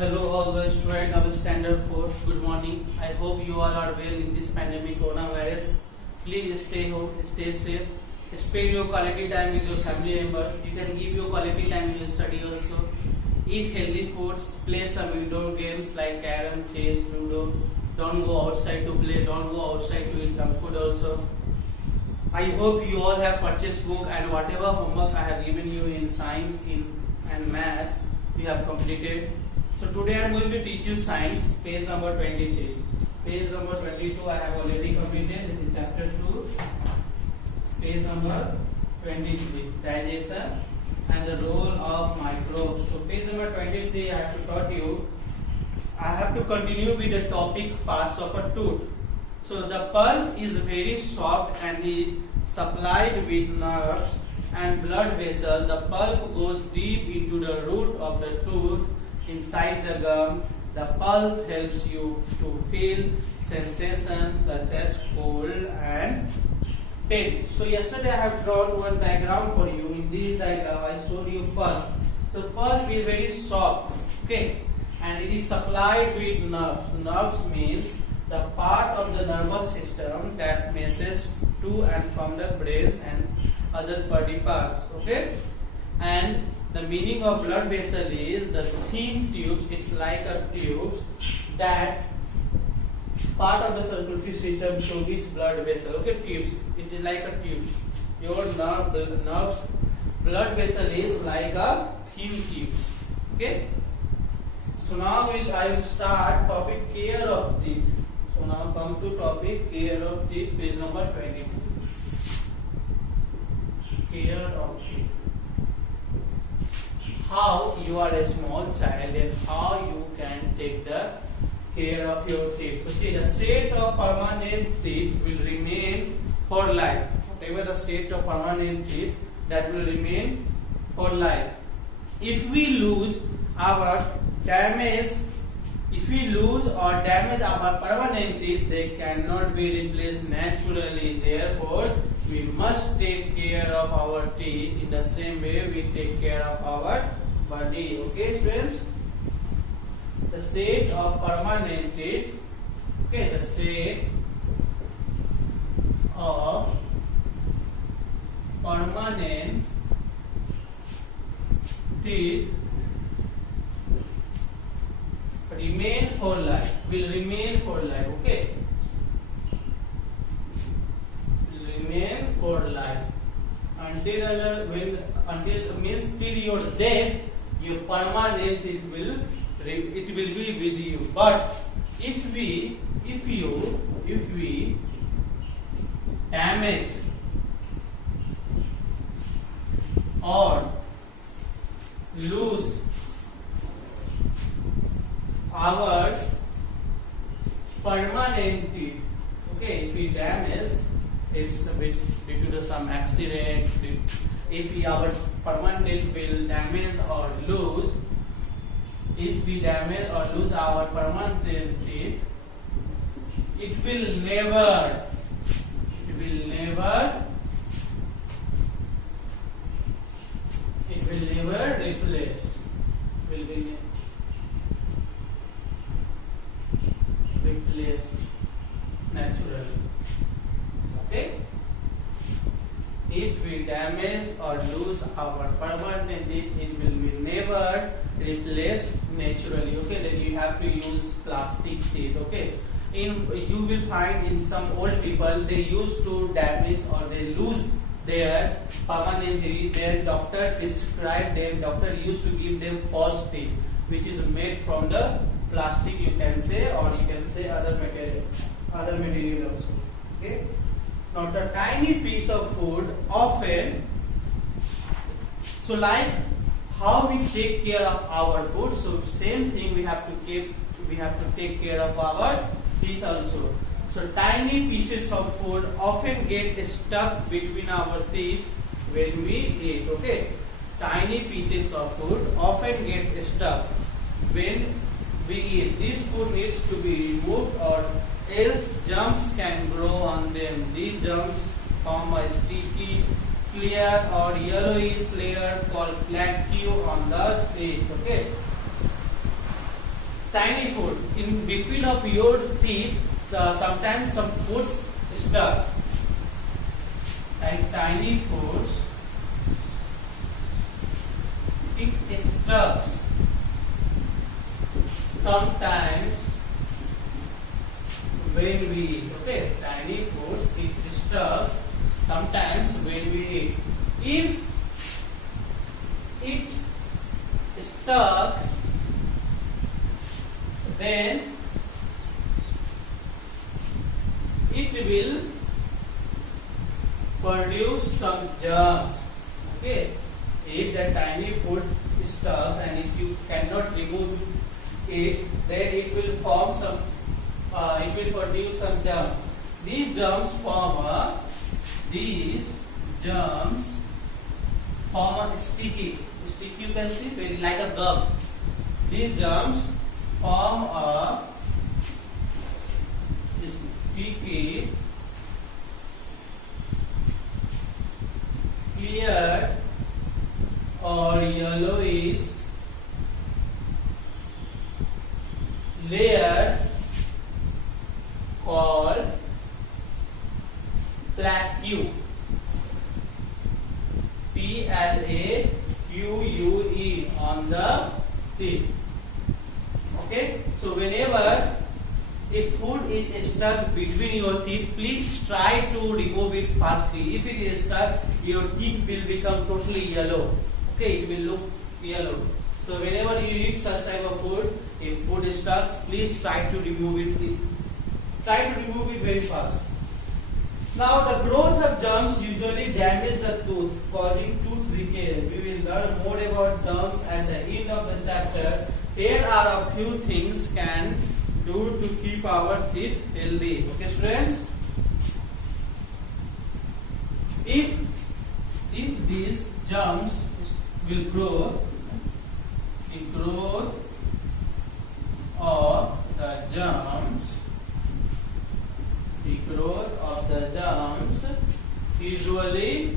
Hello all the students of standard 4. Good morning. I hope you all are well in this pandemic coronavirus. Please stay home, stay safe. Spend your quality time with your family member. You can give your quality time in your study also. Eat healthy foods. Play some indoor games like carom, chess, ludo. Don't go outside to play. Don't go outside to eat junk food also. I hope you all have purchased book and whatever homework I have given you in science and maths you have completed. So today I am going to teach you science, page number 23. Page number 22 I have already completed. This is chapter 2, page number 23, digestion and the role of microbes. So page number 23 I have to taught you. I have to continue with the topic parts of a tooth. So the pulp is very soft and is supplied with nerves and blood vessels. The pulp goes deep into the root of the tooth inside the gum. The pulp helps you to feel sensations such as cold and pain. So yesterday I have drawn one diagram for you. In this diagram I showed you pulp. So pulp is very soft, okay, and it is supplied with nerves. Nerves means the part of the nervous system that messes to and from the brains and other body parts, okay. And the meaning of blood vessel is the thin tubes. It's like a tubes that part of the circulatory system to this blood vessel, okay. Tubes, it is like a tube. Your nerves blood vessel is like a thin tubes, okay. So now I will start topic care of teeth. So now come to topic care of teeth, page number 22. Care of teeth. How you are a small child and how you can take the care of your teeth. So see, the set of permanent teeth will remain for life. Whatever the set of permanent teeth, that will remain for life. If we lose or damage our permanent teeth, they cannot be replaced naturally. Therefore, we must take care of our teeth in the same way we take care of our body. Okay, students? The set of permanent teeth. Okay, the set of permanent teeth remain for life. Will remain for life. Okay. Will remain for life until means till your death. Your permanent it will be with you. But if we damage or lose our permanent teeth, okay, if we damage it's due to some accident, if our permanent will damage or lose, if we damage or lose our permanent teeth, it will never replaced. Will be replaced naturally. Okay. If we damage or lose our permanent teeth, it will be never replaced naturally. Okay, then you have to use plastic teeth. Okay, you will find in some old people they used to damage or they lose their permanent teeth. Their doctor prescribed them. Doctor used to give them false teeth, which is made from the plastic. You can say, or you can say other material also. Okay. Now the tiny piece of food often, so like how we take care of our food, so same thing we have to take care of our teeth also. So tiny pieces of food often get stuck between our teeth when we eat. Okay, tiny pieces of food often get stuck when we eat. This food needs to be removed or else germs can grow on them. These germs form a sticky, clear or yellowish layer called plaque on the teeth. Okay. tiny food in between of your teeth. Sometimes some foods stuck, like tiny foods. It stuck sometimes when we eat. Okay, tiny foods it stuck sometimes when we eat. If it stuck, then it will produce some germs. Okay, if the tiny food stuck and if you cannot remove it, then it will form some. It will produce some germs. These germs form a sticky. Sticky, you can see, very like a gum. These germs form a sticky, clear or yellowish layer called plaque. Plaque on the teeth. Okay, so whenever a food is stuck between your teeth, please try to remove it fastly. If it is stuck, your teeth will become totally yellow. Okay, it will look yellow. So whenever you eat such type of food, if food is stuck, please try to remove it. Try to remove it very fast. Now the growth of germs usually damage the tooth, causing tooth decay. We will learn more about germs at the end of the chapter. Here are a few things can do to keep our teeth healthy. Okay, students? If these germs will grow, the growth of the germs usually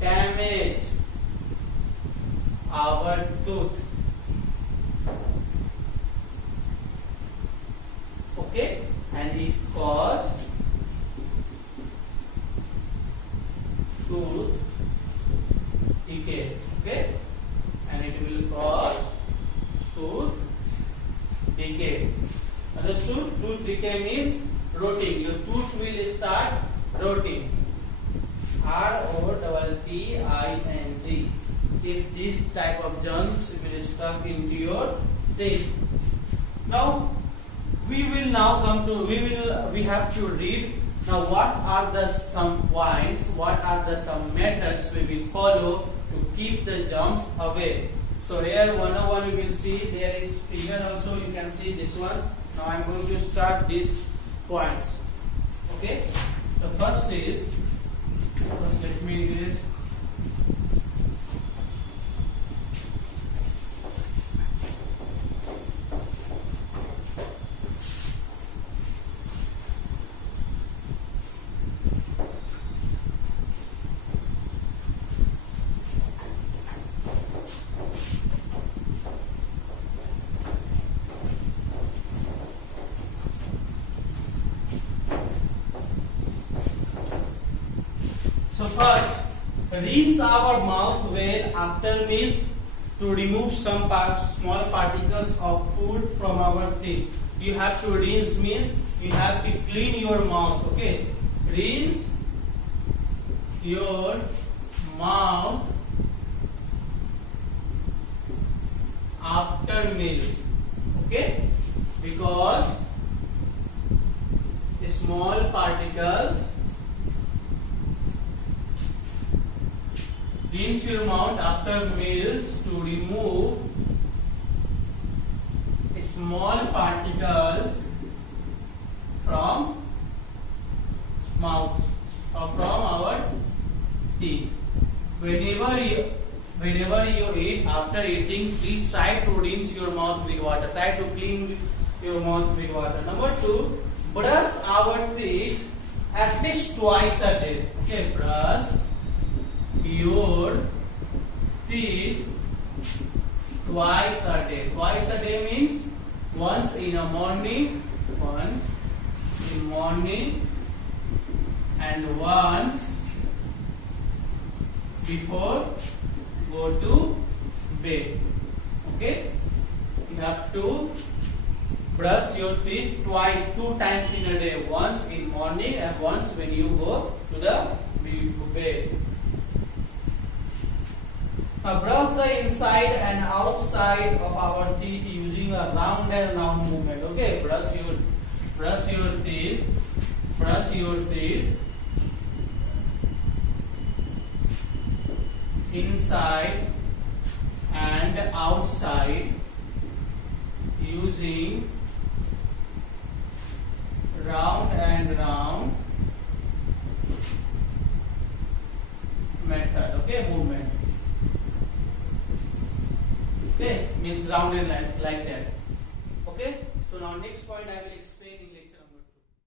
damage our tooth. Okay, and it cause tooth decay. Okay, and it will cause tooth decay. Understood? Tooth decay means rotting. Your tooth will start rotting. ROTTING. If this type of germs will stuck into your teeth. Now we have to read now what are the some points, what are the some methods we will follow to keep the germs away. So here 101 you will see there is figure also, you can see this one. Now I am going to start these points. Okay. The first is, let me read it. So first, rinse our mouth well after meals to remove some small particles of food from our teeth. You have to rinse means you have to clean your mouth. Okay, rinse your mouth after meals. Okay, because small particles. Rinse your mouth after meals to remove small particles from mouth or from our teeth. Whenever you eat, after eating, please try to rinse your mouth with water. Try to clean your mouth with water. Number 2, brush our teeth at least twice a day. Okay, brush your teeth twice a day. Twice a day means once in a morning, once in morning, and once before go to bed. Okay, you have to brush your teeth twice, 2 times in a day, once in morning and once when you go to the bed. Now brush the inside and outside of our teeth using a round and round movement. Okay, brush your teeth inside and outside using round and round method. Okay, movement. Okay, means round and like that. Okay, so now next point I will explain in